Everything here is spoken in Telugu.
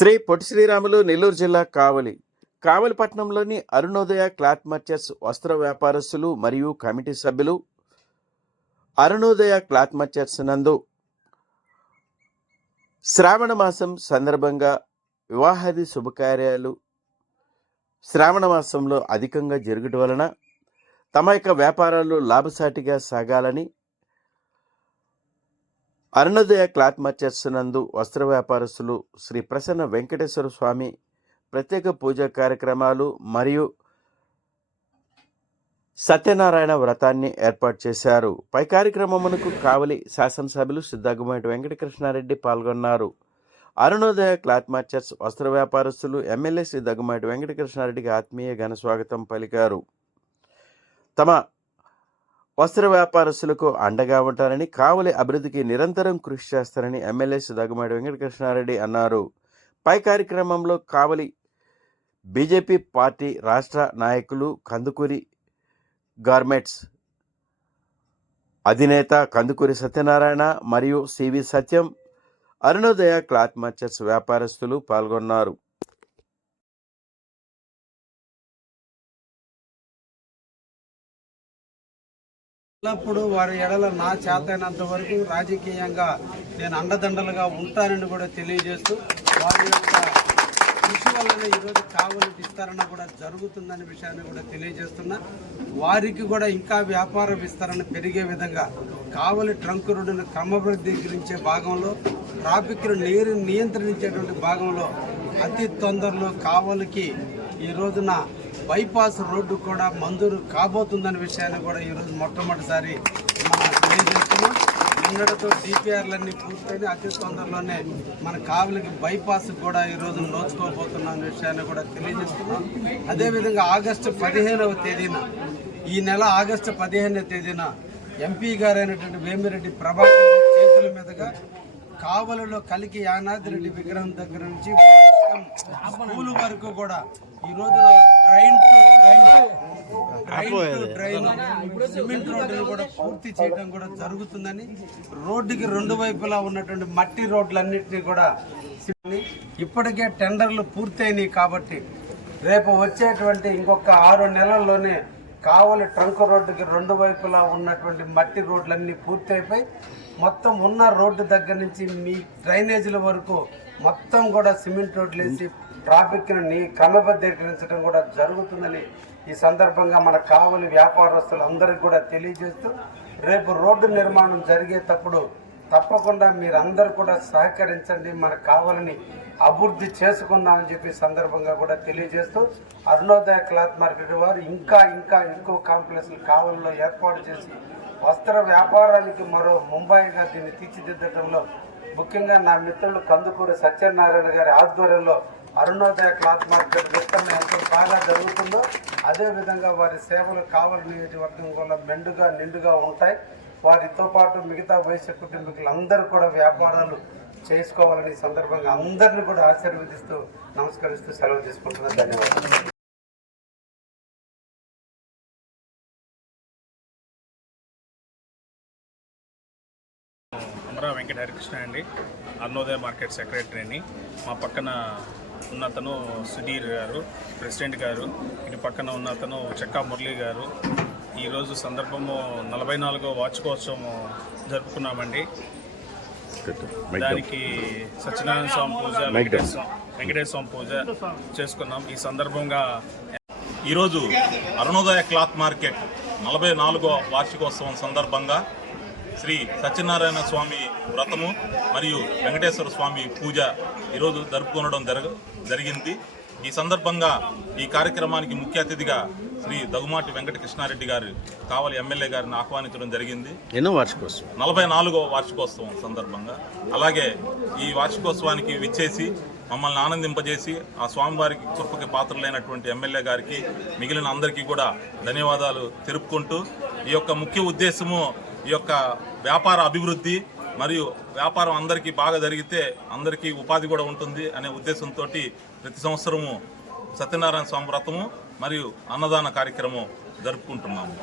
శ్రీ పొట్టి శ్రీరాములు నెల్లూరు జిల్లా కావలి. కావలిపట్నంలోని అరుణోదయ క్లాత్ మర్చర్స్ వస్త్ర వ్యాపారస్తులు మరియు కమిటీ సభ్యులు అరుణోదయ క్లాత్ మర్చర్స్ నందు శ్రావణ మాసం సందర్భంగా వివాహాది శుభకార్యాలు శ్రావణ మాసంలో అధికంగా జరగటం వలన తమ యొక్క వ్యాపారాలు లాభసాటిగా సాగాలని అరుణోదయ క్లాత్ మర్చర్స్ నందు వస్త్ర వ్యాపారస్తులు శ్రీ ప్రసన్న వెంకటేశ్వర స్వామి ప్రత్యేక పూజా కార్యక్రమాలు మరియు సత్యనారాయణ వ్రతాన్ని ఏర్పాటు చేశారు. పై కార్యక్రమమునకు కావలి శాసనసభ్యులు సిద్ధగుమటి వెంకటకృష్ణారెడ్డి పాల్గొన్నారు. అరుణోదయ క్లాత్ మార్చర్స్ వస్త్ర వ్యాపారస్తులు ఎమ్మెల్యే శ్రీ దగ్గుమాటి వెంకటకృష్ణారెడ్డికి ఆత్మీయ ఘన స్వాగతం పలికారు. తమ వస్త్ర వ్యాపారస్తులకు అండగా ఉంటారని కావలి అభివృద్ధికి నిరంతరం కృషి చేస్తారని ఎమ్మెల్యే సుధాగమాడి వెంకటకృష్ణారెడ్డి అన్నారు. పై కార్యక్రమంలో కావలి బీజేపీ పార్టీ రాష్ట్ర నాయకులు కందుకూరి గార్మెంట్స్ అధినేత కందుకూరి సత్యనారాయణ మరియు సివి సత్యం అరుణోదయ క్లాత్ మర్చర్స్ వ్యాపారస్తులు పాల్గొన్నారు. ఎల్లప్పుడూ వారి ఎడల నా చేతైనంత వరకు రాజకీయంగా నేను అండదండలుగా ఉంటానని కూడా తెలియజేస్తూ వారి యొక్క కృషి వల్లనే ఈరోజు కావలి విస్తరణ కూడా జరుగుతుందనే విషయాన్ని కూడా తెలియజేస్తున్నా. వారికి కూడా ఇంకా వ్యాపార విస్తరణ పెరిగే విధంగా కావలి ట్రంక్ రోడ్డును క్రమబద్ధీకరించే భాగంలో ట్రాఫిక్ను నీరు నియంత్రించేటువంటి భాగంలో అతి తొందరలో కావలికి ఈ రోజున బైపాస్ రోడ్డు కూడా మంజూరు కాబోతుందనే విషయాన్ని కూడా ఈరోజు మొట్టమొదటిసారి మనం తెలియజేస్తున్నాం. నిన్నటితో డిపిఆర్లన్నీ పూర్తయిన అతి తొందరలోనే మన కావులకి బైపాస్ కూడా ఈరోజు నోచుకోబోతున్నాం విషయాన్ని కూడా తెలియజేస్తున్నాం. అదేవిధంగా ఆగస్టు పదిహేనవ తేదీన ఈ నెల ఆగస్టు పదిహేనవ తేదీన ఎంపీ గారైనటువంటి వేమిరెడ్డి ప్రభాకర్ చేతుల మీదుగా కావలలో కలికి యానాది రెడ్డి విగ్రహం దగ్గర నుంచి స్కూల్ వరకు కూడా ఈ రోజున train to train train to train cement రోడ్డును కూడా పూర్తి చేయడం కూడా జరుగుతుందని రోడ్డుకి రెండు వైపులా ఉన్నటువంటి మట్టి రోడ్లన్నింటినీ కూడా ఇప్పటికే టెండర్లు పూర్తయినాయి కాబట్టి రేపు వచ్చేటువంటి ఇంకొక ఆరు నెలల్లోనే కావలి ట్రంక్ రోడ్డుకి రెండు వైపులా ఉన్నటువంటి మట్టి రోడ్లన్నీ పూర్తయిపోయి మొత్తం ఉన్న రోడ్డు దగ్గర నుంచి మీ డ్రైనేజీల వరకు మొత్తం కూడా సిమెంట్ రోడ్లు వేసి ట్రాఫిక్ని క్రమబద్ధీకరించడం కూడా జరుగుతుందని ఈ సందర్భంగా మన కావలి వ్యాపారస్తులందరికీ కూడా తెలియజేస్తూ రేపు రోడ్డు నిర్మాణం జరిగేటప్పుడు తప్పకుండా మీరందరూ కూడా సహకరించండి. మనకు కావాలని అభివృద్ధి చేసుకుందామని చెప్పి సందర్భంగా కూడా తెలియజేస్తూ అరుణోదయ క్లాత్ మార్కెట్ వారు ఇంకా ఇంకా ఎక్కువ కాంప్లెక్స్లు కావలిలో ఏర్పాటు చేసి వస్త్ర వ్యాపారానికి మరో ముంబైగా దీన్ని తీర్చిదిద్దడంలో ముఖ్యంగా నా మిత్రులు కందుకూరి సత్యనారాయణ గారి ఆధ్వర్యంలో అరుణోదయ క్లాత్ మార్కెట్ విస్తరణ ఎంతో బాగా జరుగుతుందో అదేవిధంగా వారి సేవలు కావలి నియోజకవర్గం వల్ల మెండుగా నిండుగా ఉంటాయి. వారితో పాటు మిగతా వయసు కుటుంబీకులందరూ కూడా వ్యాపారాలు చేసుకోవాలని సందర్భంగా అందరిని కూడా ఆశీర్వదిస్తూ నమస్కరిస్తూ సెలవు తీసుకుంటున్నాను. ధన్యవాదాలు. అమరా వెంకట హరికృష్ణ అండి. అన్నోదయ మార్కెట్ సెక్రటరీని. మా పక్కన ఉన్నతను సుధీర్ గారు ప్రెసిడెంట్ గారు. ఇటు పక్కన ఉన్నతను చెక్కా మురళి గారు. ఈరోజు సందర్భము నలభై నాలుగో వార్షికోత్సవం జరుపుకున్నామండి దానికి సత్యనారాయణ స్వామి పూజ వెంకటేశ్వర స్వామి- పూజ చేసుకున్నాం. ఈ సందర్భంగా ఈరోజు అరుణోదయ క్లాత్ మార్కెట్ నలభై నాలుగో వార్షికోత్సవం సందర్భంగా శ్రీ సత్యనారాయణ స్వామి వ్రతము మరియు వెంకటేశ్వర స్వామి పూజ ఈరోజు జరుపుకొనడం జరగ జరిగింది. ఈ సందర్భంగా ఈ కార్యక్రమానికి ముఖ్య అతిథిగా శ్రీ దగుమాటి వెంకట కృష్ణారెడ్డి గారు కావలి ఎమ్మెల్యే గారిని ఆహ్వానించడం జరిగింది. ఎన్నో వార్షికోత్సవం. నలభై నాలుగో వార్షికోత్సవం సందర్భంగా. అలాగే ఈ వార్షికోత్సవానికి విచ్చేసి మమ్మల్ని ఆనందింపజేసి ఆ స్వామివారికి కృపకి పాత్రలైనటువంటి ఎమ్మెల్యే గారికి మిగిలిన అందరికీ కూడా ధన్యవాదాలు తెలుపుకుంటూ ఈ యొక్క ముఖ్య ఉద్దేశము ఈ యొక్క వ్యాపార అభివృద్ధి మరియు వ్యాపారం అందరికీ బాగా జరిగితే అందరికీ ఉపాధి కూడా ఉంటుంది అనే ఉద్దేశంతో ప్రతి సంవత్సరము సత్యనారాయణ స్వామి వ్రతము మరియు అన్నదాన కార్యక్రమం జరుపుకుంటున్నాము.